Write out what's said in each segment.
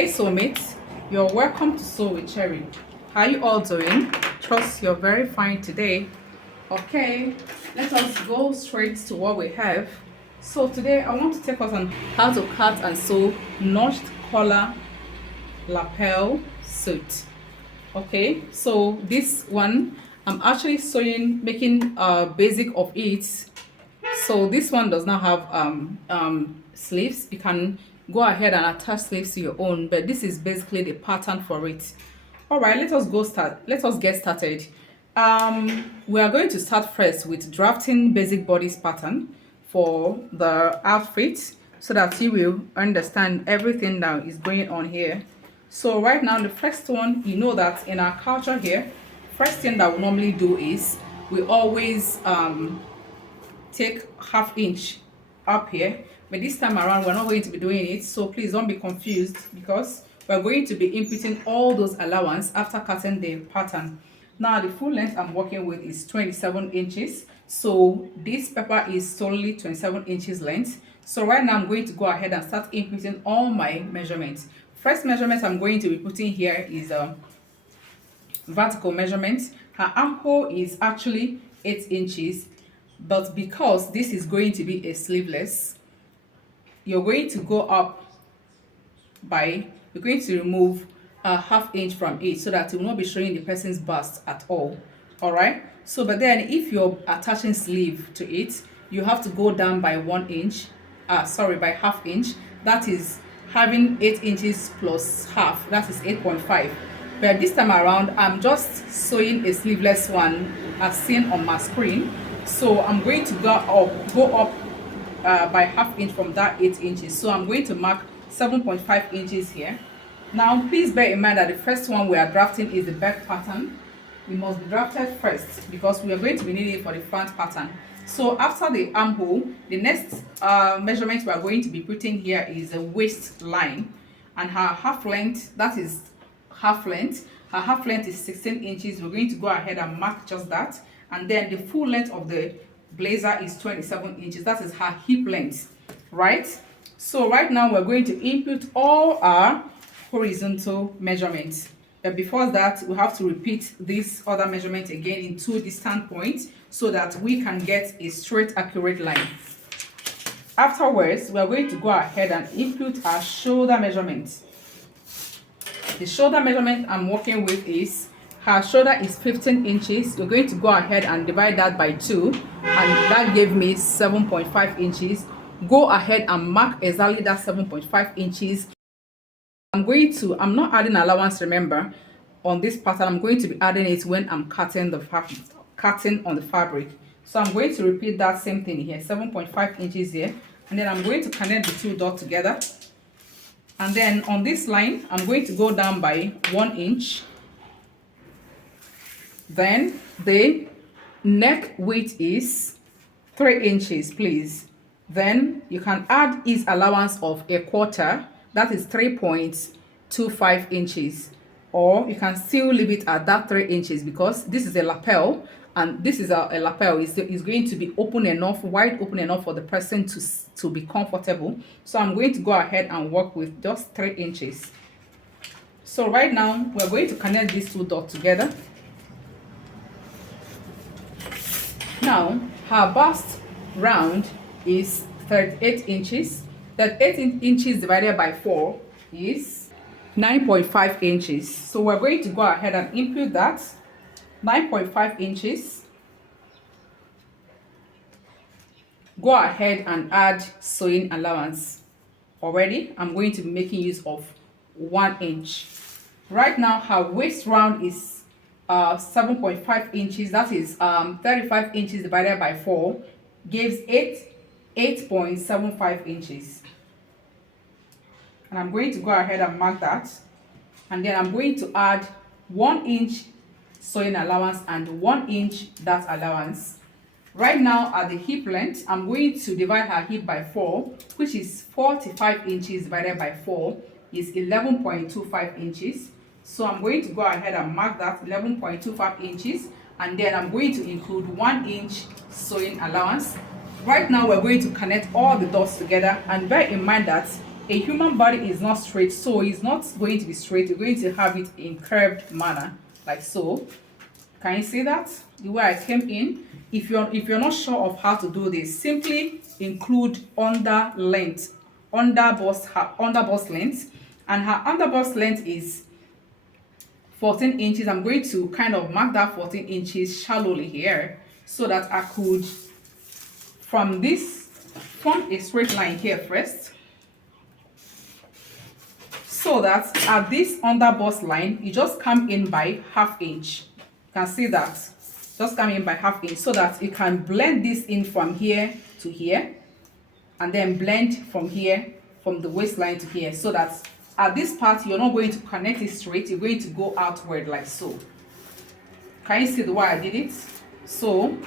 Hey soulmates, you're welcome to Soul with Cherry. How you all doing? Trust you're very fine today. Okay, let us go straight to what we have. So today I want to take us on how to cut and sew notched collar lapel suit. Okay, so this one I'm actually sewing, making a basic of it. So this one does not have sleeves. You can go ahead and attach sleeves to your own, but this is basically the pattern for it. All right, let us get started. We are going to start first with drafting basic bodice pattern for the outfit so that you will understand everything that is going on here. So right now, the first one, you know that in our culture here, first thing that we normally do is we always take half inch up here, but this time around we're not going to be doing it, so please don't be confused because we're going to be inputting all those allowance after cutting the pattern. Now the full length I'm working with is 27 inches, so this paper is totally 27 inches length. So right now I'm going to go ahead and start inputting all my measurements. First measurement I'm going to be putting here is vertical measurement. Her armhole is actually 8 inches, but because this is going to be a sleeveless, you're going to go up by, you're going to remove a half inch from it so that it will not be showing the person's bust at all. All right, so but then if you're attaching sleeve to it, you have to go down by 1 inch, by half inch. That is having 8 inches plus half, that is 8.5. But this time around I'm just sewing a sleeveless one as seen on my screen. So I'm going to go up by half inch from that 8 inches. So I'm going to mark 7.5 inches here. Now please bear in mind that the first one we are drafting is the back pattern. We must be drafted first because we are going to be needing it for the front pattern. So after the armhole, the next measurement we are going to be putting here is a waistline, and her half length, that is half length. Her half length is 16 inches. We're going to go ahead and mark just that. And then the full length of the blazer is 27 inches. That is her hip length, right? So right now we're going to input all our horizontal measurements. But before that, we have to repeat this other measurement again in 2 distant points so that we can get a straight, accurate line. Afterwards, we are going to go ahead and input our shoulder measurement. The shoulder measurement I'm working with is, her shoulder is 15 inches. We're going to go ahead and divide that by 2, and that gave me 7.5 inches. Go ahead and mark exactly that 7.5 inches. I'm not adding allowance, remember, on this pattern. I'm going to be adding it when I'm cutting on the fabric. So I'm going to repeat that same thing here, 7.5 inches here, and then I'm going to connect the 2 dots together. And then on this line, I'm going to go down by 1 inch. Then the neck width is 3 inches, please. Then you can add ease allowance of a quarter, that is 3.25 inches. Or you can still leave it at that 3 inches because this is a lapel, and this is a lapel is going to be open enough, wide open enough for the person to be comfortable. So I'm going to go ahead and work with just 3 inches. So right now we're going to connect these 2 dots together. Now her bust round is 38 inches. 38 inches divided by 4 is 9.5 inches. So we're going to go ahead and input that 9.5 inches. Go ahead and add sewing allowance. Already I'm going to be making use of 1 inch. Right now her waist round is 7.5 inches. That is 35 inches divided by 4 gives 8.75 inches. And I'm going to go ahead and mark that, and then I'm going to add 1 inch sewing allowance and 1 inch that allowance. Right now at the hip length, I'm going to divide her hip by 4, which is 45 inches divided by 4 is 11.25 inches. So I'm going to go ahead and mark that 11.25 inches, and then I'm going to include 1 inch sewing allowance. Right now we're going to connect all the dots together, and bear in mind that a human body is not straight, so it's not going to be straight. You're going to have it in curved manner, like so. Can you see that? The way I came in. If you're not sure of how to do this, simply include under length, under bust length, and her under bust length is 14 inches. I'm going to kind of mark that 14 inches shallowly here so that I could form a straight line here first, so that at this under bust line you just come in by ½ inch. You can see that, just come in by ½ inch so that you can blend this in from here to here, and then blend from here, from the waistline to here, so that at this part you're not going to connect it straight, you're going to go outward like so. Can you see the way I did it? So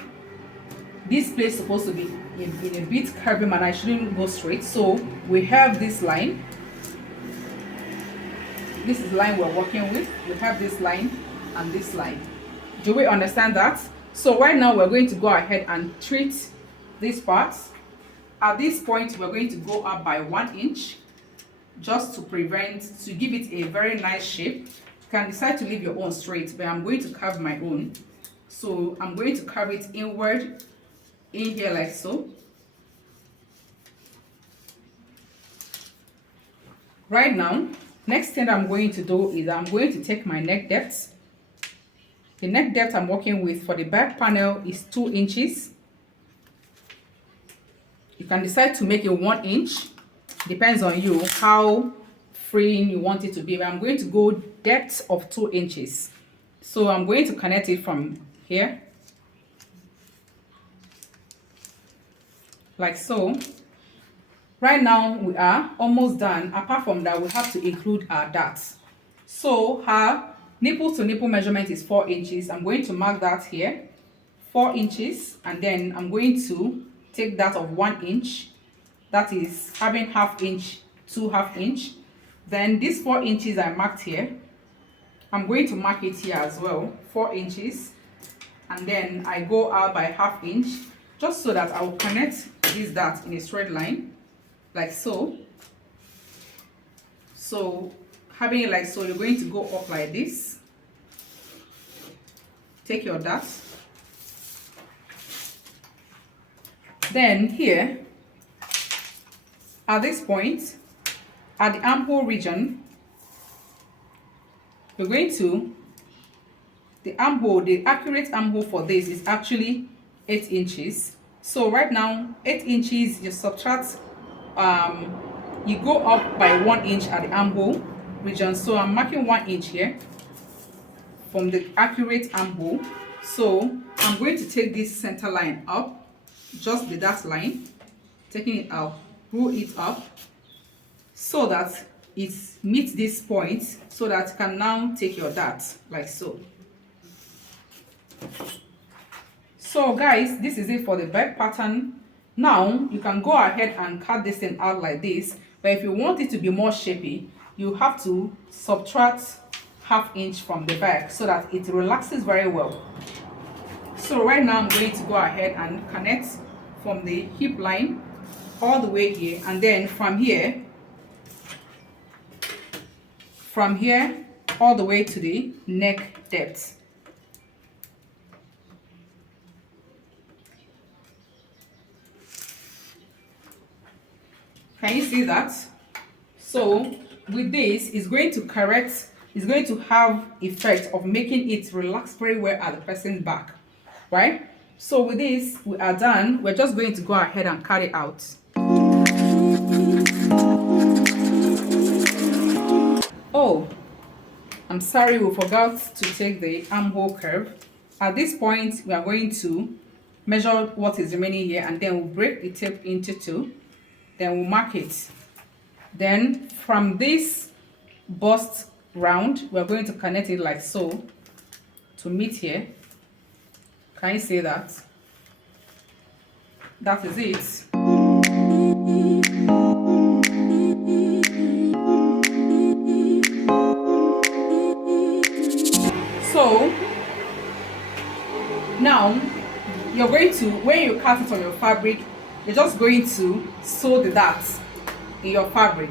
this place is supposed to be in a bit curvy manner, I shouldn't go straight. So we have this line, this is the line we're working with. We have this line and this line. Do we understand that? So right now we're going to go ahead and treat this part. At this point we're going to go up by 1 inch, just to give it a very nice shape. You can decide to leave your own straight, but I'm going to curve my own. So I'm going to curve it inward in here like so. Right now, next thing I'm going to do is I'm going to take my neck depth. The neck depth I'm working with for the back panel is 2 inches. You can decide to make it 1 inch. Depends on you how free you want it to be. But I'm going to go depth of 2 inches. So I'm going to connect it from here, like so. Right now we are almost done. Apart from that, we have to include our darts. So her nipple to nipple measurement is 4 inches. I'm going to mark that here, 4 inches, and then I'm going to take that of 1 inch. That is having ½ inch to ½ inch. Then these 4 inches I marked here, I'm going to mark it here as well, 4 inches, and then I go out by ½ inch, just so that I will connect this dart in a straight line, like so. So having it like so, you're going to go up like this. Take your dart. Then here, at this point, at the armhole region, we're going to, the accurate armhole for this is actually 8 inches. So right now, 8 inches, you subtract, you go up by 1 inch at the armhole region. So I'm marking 1 inch here from the accurate armhole. So I'm going to take this center line up, just the dart line, taking it out, roll it up so that it meets this point, so that you can now take your dart like so. So guys, this is it for the back pattern. Now you can go ahead and cut this thing out like this, but if you want it to be more shapy, you have to subtract ½ inch from the back so that it relaxes very well. So right now I'm going to go ahead and connect from the hip line all the way here, and then from here all the way to the neck depth. Can you see that? So with this, it's going to have effect of making it relax very well at the person's back, right? So with this, we are done. We're just going to go ahead and cut it out. Oh, I'm sorry, we forgot to take the armhole curve. At this point, we are going to measure what is remaining here, and then we'll break the tape into 2. Then we'll mark it. Then from this bust round, we're going to connect it like so to meet here. Can you see that? That is it. So now you're going to, when you cut it on your fabric, you're just going to sew the darts in your fabric.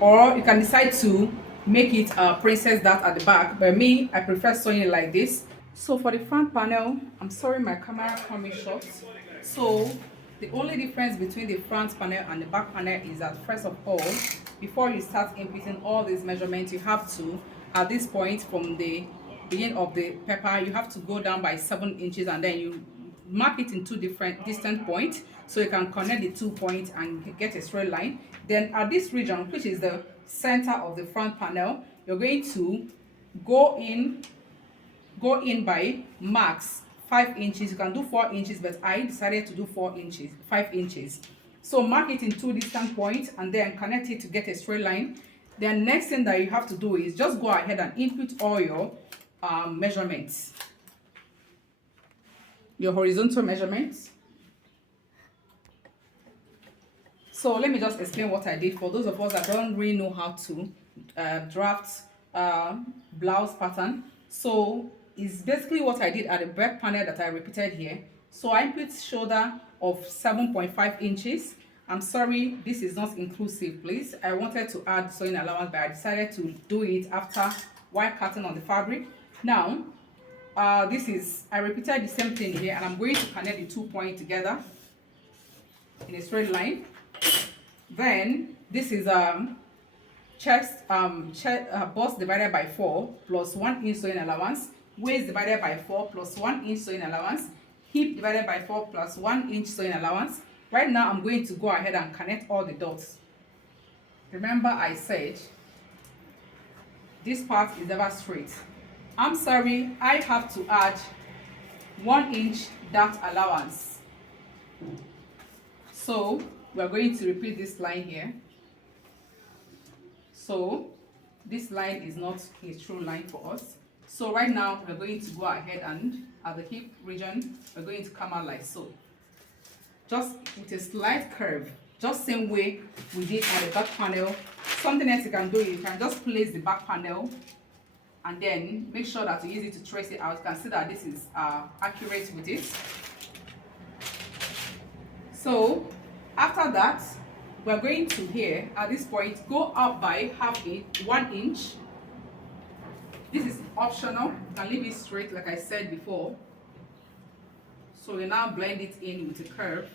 or you can decide to make it a princess dart at the back, but me, I prefer sewing it like this. So for the front panel, I'm sorry my camera coming short. So the only difference between the front panel and the back panel is that, first of all, before you start inputting all these measurements, you have to, at this point from the beginning of the paper, you have to go down by 7 inches, and then you mark it in two different distant points so you can connect the 2 points and get a straight line. Then at this region, which is the center of the front panel, you're going to go in by max 5 inches. You can do 4 inches, but I decided to do 5 inches. So mark it in two distant points and then connect it to get a straight line. Then next thing that you have to do is just go ahead and input all your measurements, your horizontal measurements. So let me just explain what I did for those of us that don't really know how to draft blouse pattern. So it's basically what I did at the back panel that I repeated here. So I put shoulder of 7.5 inches. I'm sorry, this is not inclusive, please. I wanted to add sewing allowance, but I decided to do it after while cutting on the fabric. Now, I repeated the same thing here, and I'm going to connect the 2 points together in a straight line. Then this is chest bust divided by 4 plus 1 inch sewing allowance, waist divided by 4 plus 1 inch sewing allowance, hip divided by 4 plus 1 inch sewing allowance. Right now I'm going to go ahead and connect all the dots. Remember I said this part is never straight. I'm sorry, I have to add 1 inch dart allowance. So we are going to repeat this line here. So this line is not a true line for us. So right now we're going to go ahead and at the hip region, we're going to come out like so. Just with a slight curve, just same way we did at the back panel. Something else you can do is you can just place the back panel and then make sure that you use it to trace it out. You can see that this is accurate with it. So after that, we're going to here at this point go up by 1 inch. This is optional, you can leave it straight like I said before. So we now blend it in with a curve.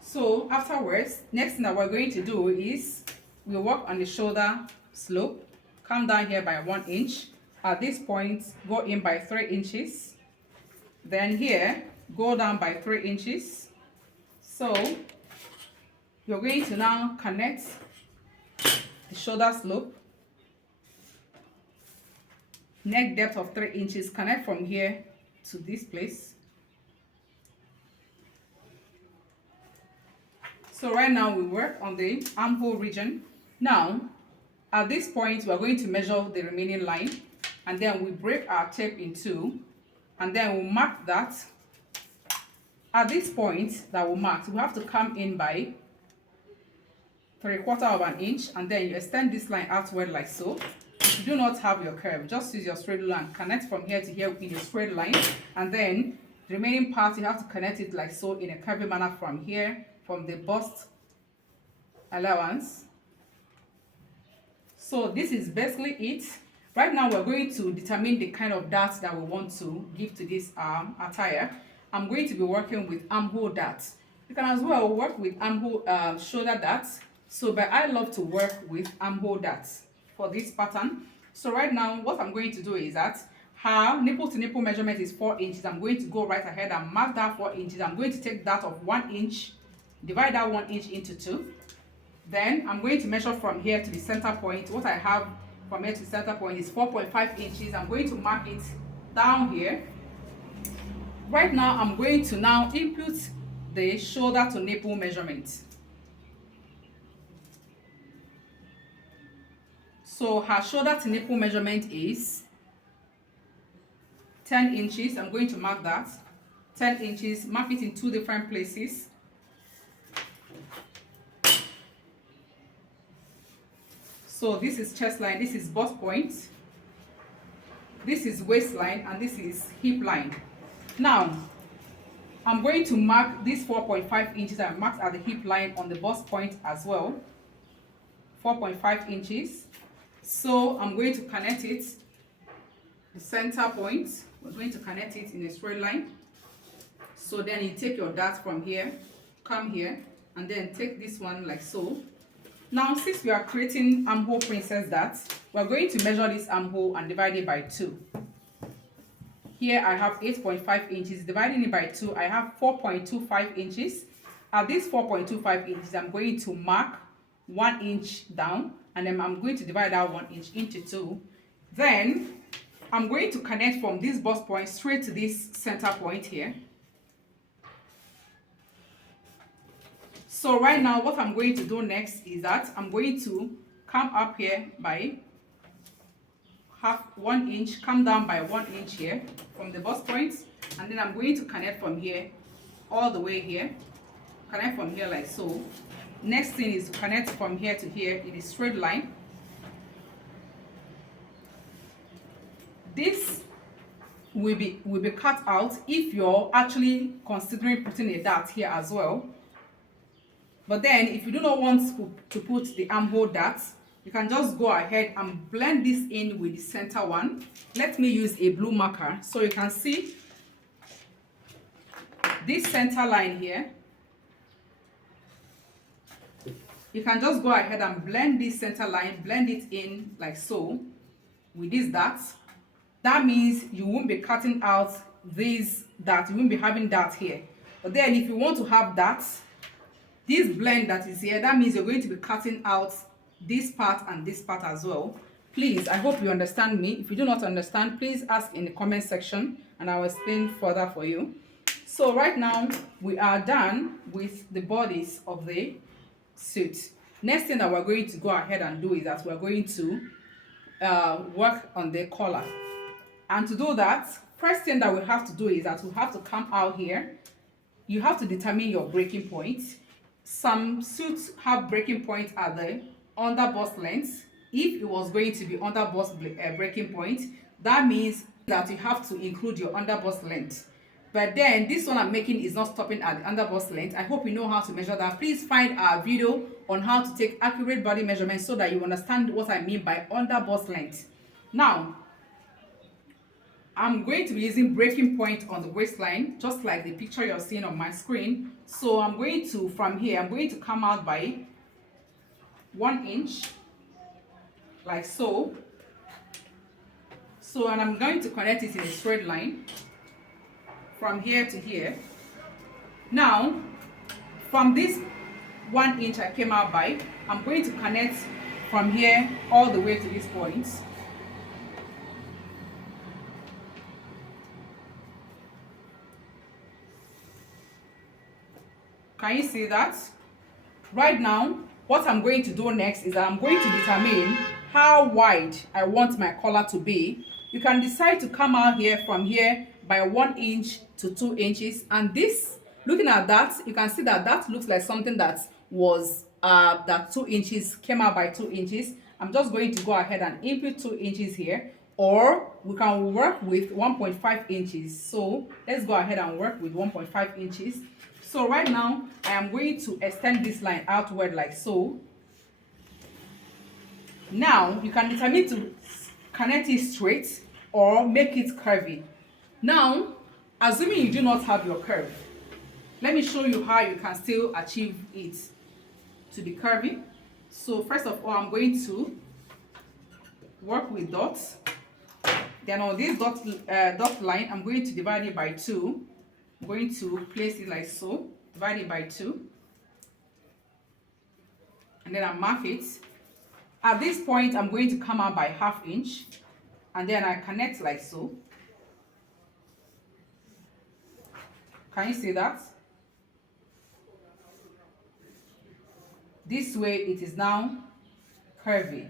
So afterwards, next thing that we're going to do is we'll work on the shoulder slope. Come down here by 1 inch. At this point, go in by 3 inches. Then here, go down by 3 inches. So you're going to now connect the shoulder slope, neck depth of 3 inches, connect from here to this place. So right now we work on the armhole region. Now at this point we are going to measure the remaining line, and then we break our tape in two, and then we'll mark that. At this point that we marked, we have to come in by 3/4 of an inch, and then you extend this line outward like so. If you do not have your curve, just use your straight line, connect from here to here in a straight line, and then the remaining part you have to connect it like so in a curvy manner from here, from the bust allowance. So this is basically it. Right now we're going to determine the kind of darts that we want to give to this attire. I'm going to be working with armhole darts. You can as well work with armhole shoulder darts. So but I love to work with armhole darts for this pattern. So right now what I'm going to do is that her nipple to nipple measurement is 4 inches. I'm going to go right ahead and mark that 4 inches. I'm going to take that of 1 inch, divide that 1 inch into 2. Then I'm going to measure from here to the center point. What I have from here to the center point is 4.5 inches. I'm going to mark it down here. Right now I'm going to now input the shoulder to nipple measurement. So her shoulder to nipple measurement is 10 inches. I'm going to mark that 10 inches, mark it in two different places. So this is chest line, this is bust point, this is waistline, and this is hip line. Now I'm going to mark this 4.5 inches I marked at the hip line on the bust point as well. 4.5 inches. So I'm going to connect it, the center point, we're going to connect it in a straight line. So then you take your dart from here, come here, and then take this one like so. Now, since we are creating armhole princess darts, we're going to measure this armhole and divide it by 2. Here I have 8.5 inches, dividing it by 2, I have 4.25 inches. At this 4.25 inches, I'm going to mark 1 inch down, and then I'm going to divide that 1 inch into 2. Then I'm going to connect from this bust point straight to this center point here. So right now, what I'm going to do next is that I'm going to come up here by half 1 inch, come down by 1 inch here from the bust point, and then I'm going to connect from here all the way here. Connect from here like so. Next thing is to connect from here to here in a straight line. This will be cut out if you're actually considering putting a dart here as well. But then if you do not want to put the armhole dart, you can just go ahead and blend this in with the center one. Let me use a blue marker so you can see this center line here. You can just go ahead and blend this center line, blend it in like so with this dart. That means you won't be cutting out this dart, you won't be having dart here. But then if you want to have that, this blend that is here, that means you're going to be cutting out this part and this part as well. Please, I hope you understand me. If you do not understand, please ask in the comment section and I will explain further for you. So right now we are done with the bodies of the suit. Next thing that we're going to go ahead and do is that we're going to work on the collar. And to do that, first thing that we have to do is that we have to come out here. You have to determine your breaking point. Some suits have breaking point at the under bust length. If it was going to be under bust breaking point, that means that you have to include your under bust length. But then this one I'm making is not stopping at the under bust length. I hope you know how to measure that. Please find our video on how to take accurate body measurements so that you understand what I mean by under bust length. Now, I'm going to be using breaking point on the waistline, just like the picture you're seeing on my screen. So I'm going to, from here, I'm going to come out by 1 inch, like so. So, and I'm going to connect it in a straight line from here to here. Now, from this 1 inch I came out by, I'm going to connect from here all the way to this point. Can you see that? Right now, what I'm going to do next is I'm going to determine how wide I want my collar to be. You can decide to come out here from here by 1 inch to 2 inches. And this, looking at that, you can see that that looks like something that was, that 2 inches came out by 2 inches. I'm just going to go ahead and input 2 inches here. Or we can work with 1.5 inches. So let's go ahead and work with 1.5 inches. So right now, I am going to extend this line outward like so. Now, you can determine to connect it straight or make it curvy. Now, assuming you do not have your curve, let me show you how you can still achieve it to be curvy. So first of all, I'm going to work with dots. Then on this dot line, I'm going to divide it by 2. I'm going to place it like so, divide it by 2, and then I mark it. At this point, I'm going to come out by ½ inch, and then I connect like so. Can you see that? This way it is now curvy.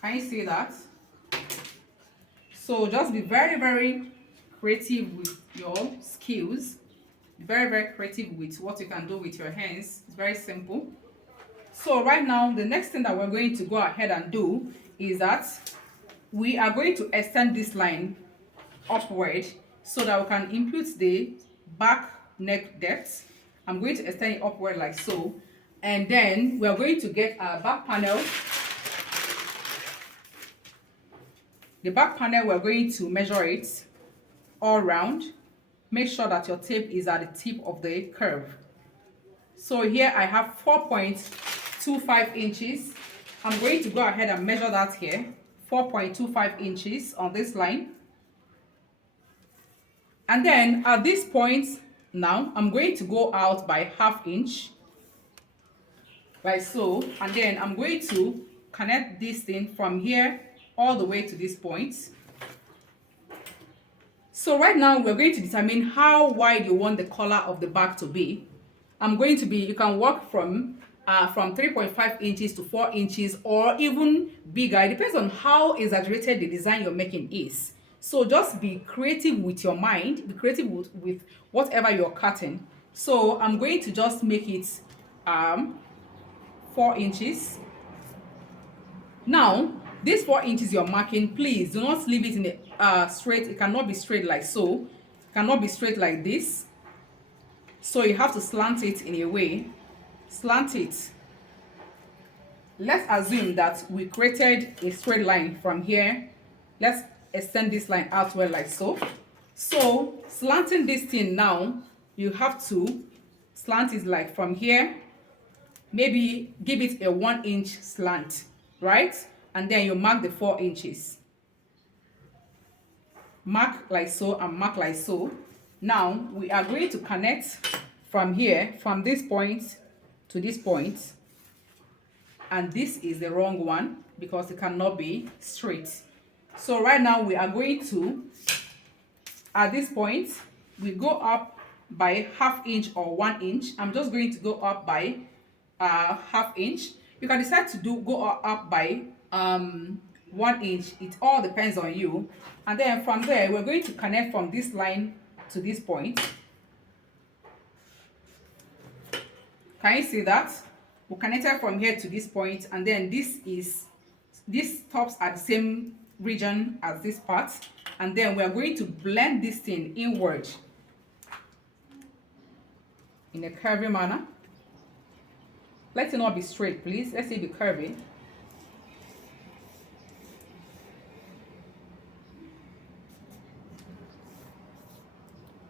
Can you see that? So just be very, very creative with your skills. Very, very creative with what you can do with your hands. It's very simple. So right now, the next thing that we're going to go ahead and do is that we are going to extend this line upward so that we can input the back neck depth. I'm going to extend it upward like so, and then we are going to get our back panel. The back panel, we're going to measure it all round. Make sure that your tape is at the tip of the curve. So here I have 4.25 inches. I'm going to go ahead and measure that here, 4.25 inches on this line. And then at this point now, I'm going to go out by ½ inch, like so. And then I'm going to connect this thing from here all the way to this point. So right now we're going to determine how wide you want the collar of the bag to be. I'm going to be, you can work from 3.5 inches to 4 inches or even bigger. It depends on how exaggerated the design you're making is. So just be creative with your mind, be creative with whatever you're cutting. So I'm going to just make it 4 inches. Now, this 4 inches you're marking, please do not leave it in a straight. It cannot be straight like so. It cannot be straight like this. So you have to slant it in a way. Slant it. Let's assume that we created a straight line from here. Let's extend this line outward like so. So slanting this thing now, you have to slant it like from here. Maybe give it a 1 inch slant, right? And then you mark the 4 inches. Mark like so and mark like so. Now we are going to connect from here, from this point to this point. And this is the wrong one because it cannot be straight. So right now we are going to, at this point, we go up by ½ inch or 1 inch. I'm just going to go up by ½ inch. You can decide to go up by 1 inch. It all depends on you. And then from there we're going to connect from this line to this point. Can you see that? We connected from here to this point, and then this stops at the same region as this part, and then we are going to blend this thing inward in a curvy manner. Let it not be straight, please. Let's it be curvy.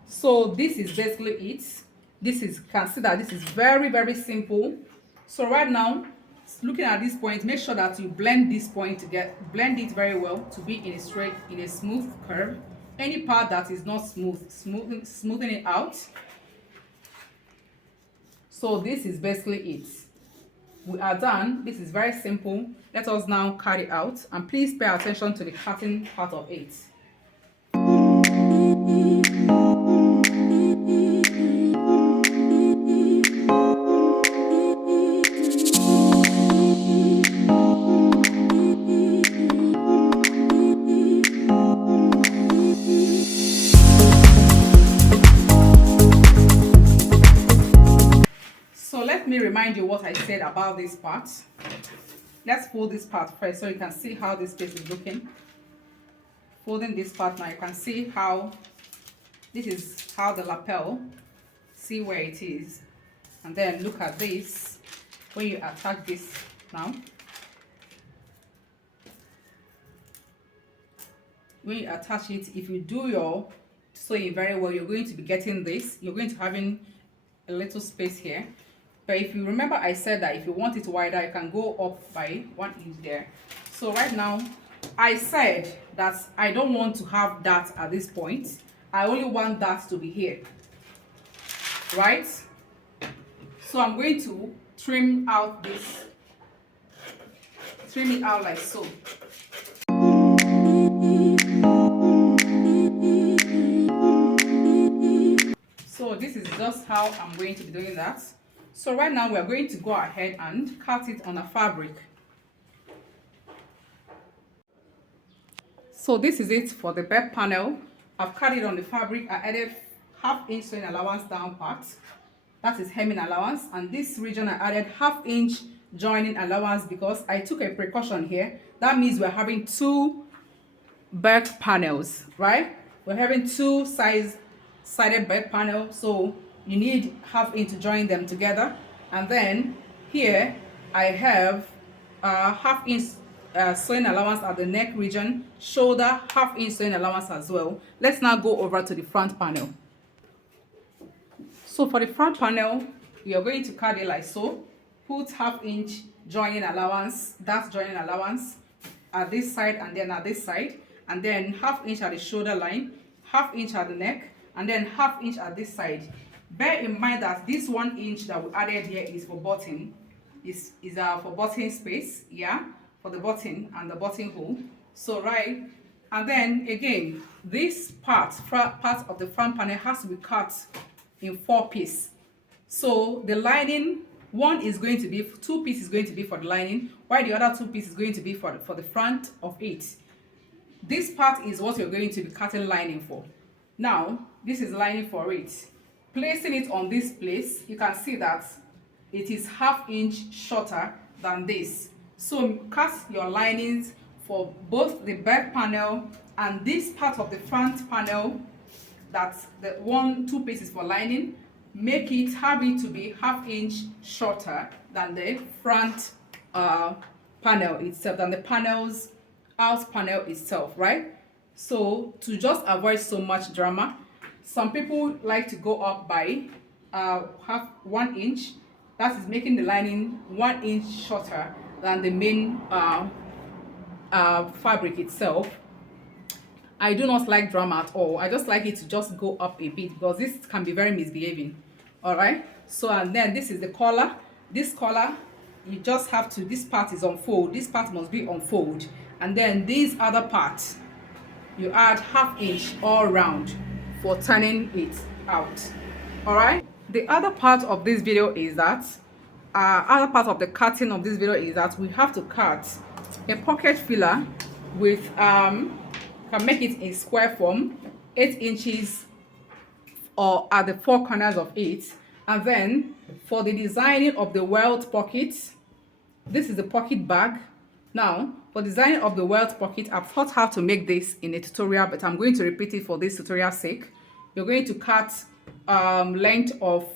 So this is basically it. This is, consider this is very, very simple. So right now, looking at this point, make sure that you blend this point to blend it very well to be in a straight, in a smooth curve. Any part that is not smooth, smoothing it out. So this is basically it. We are done. This is very simple. Let us now cut it out, and please pay attention to the cutting part of it. Let me remind you what I said about this part. Let's fold this part first so you can see how this piece is looking. Folding this part now, you can see how this is how the lapel, see where it is. And then look at this when you attach this now. When you attach it, if you do your sewing very well, you're going to be getting this. You're going to having a little space here. But if you remember, I said that if you want it wider, you can go up by 1 inch there. So right now, I said that I don't want to have that at this point. I only want that to be here, right? So I'm going to trim out this, trim it out like so. So this is just how I'm going to be doing that. So right now we are going to go ahead and cut it on a fabric. So this is it for the back panel. I've cut it on the fabric. I added ½ inch sewing allowance down part. That is hemming allowance. And this region I added ½ inch joining allowance because I took a precaution here. That means we're having 2 back panels, right? We're having 2 sided back panel. So you need ½ inch to join them together. And then here I have ½ inch sewing allowance at the neck region, shoulder, ½ inch sewing allowance as well. Let's now go over to the front panel. So for the front panel, we are going to cut it like so. Put ½ inch joining allowance, that's joining allowance at this side and then at this side, and then ½ inch at the shoulder line, ½ inch at the neck, and then ½ inch at this side. Bear in mind that this 1 inch that we added here is for button, is for button space, yeah, for the button and the buttonhole. So right, and then again, this part of the front panel has to be cut in 4 pieces. So the lining, one is going to be, 2 pieces is going to be for the lining, while the other 2 pieces is going to be for the front of it. This part is what you're going to be cutting lining for. Now, this is lining for it. Placing it on this place, you can see that it is ½ inch shorter than this. So cut your linings for both the back panel and this part of the front panel, that's the 2 pieces for lining. Make it, have it to be ½ inch shorter than the front panel itself, than the panel's out panel itself, right? So to just avoid so much drama, some people like to go up by 1 inch. That is making the lining 1 inch shorter than the main fabric itself. I do not like drama at all. I just like it to just go up a bit because this can be very misbehaving. All right, so and then this is the collar. This collar, you just have to, this part is on fold, this part must be on fold, and then these other parts you add ½ inch all round for turning it out. All right, the other part of this video is that other part of the cutting of this video is that we have to cut a pocket filler with can make it in square form, 8 inches or at the 4 corners of it. And then for the designing of the welt pocket, this is the pocket bag. Now for designing of the welt pocket, I've thought how to make this in a tutorial, but I'm going to repeat it for this tutorial sake. You're going to cut length of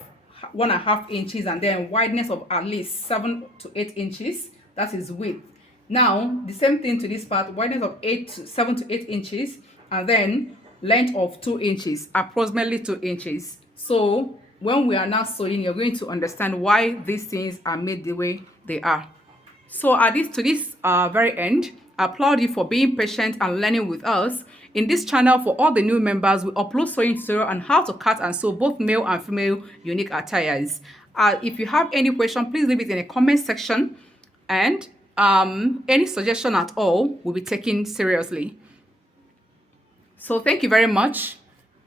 1½ inches and then wideness of at least 7 to 8 inches, that is width. Now the same thing to this part, wideness of 7 to 8 inches, and then length of 2 inches, approximately 2 inches. So when we are now sewing, you're going to understand why these things are made the way they are. So at this very end, I applaud you for being patient and learning with us. In this channel, for all the new members, we upload sewing tutorial on how to cut and sew both male and female unique attires. If you have any question, please leave it in the comment section, and any suggestion at all will be taken seriously. So thank you very much.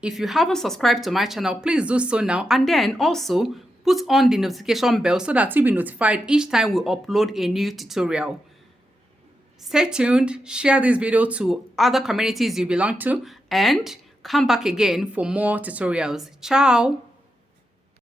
If you haven't subscribed to my channel, please do so now, and then also put on the notification bell so that you'll be notified each time we upload a new tutorial. Stay tuned, share this video to other communities you belong to, and come back again for more tutorials. Ciao!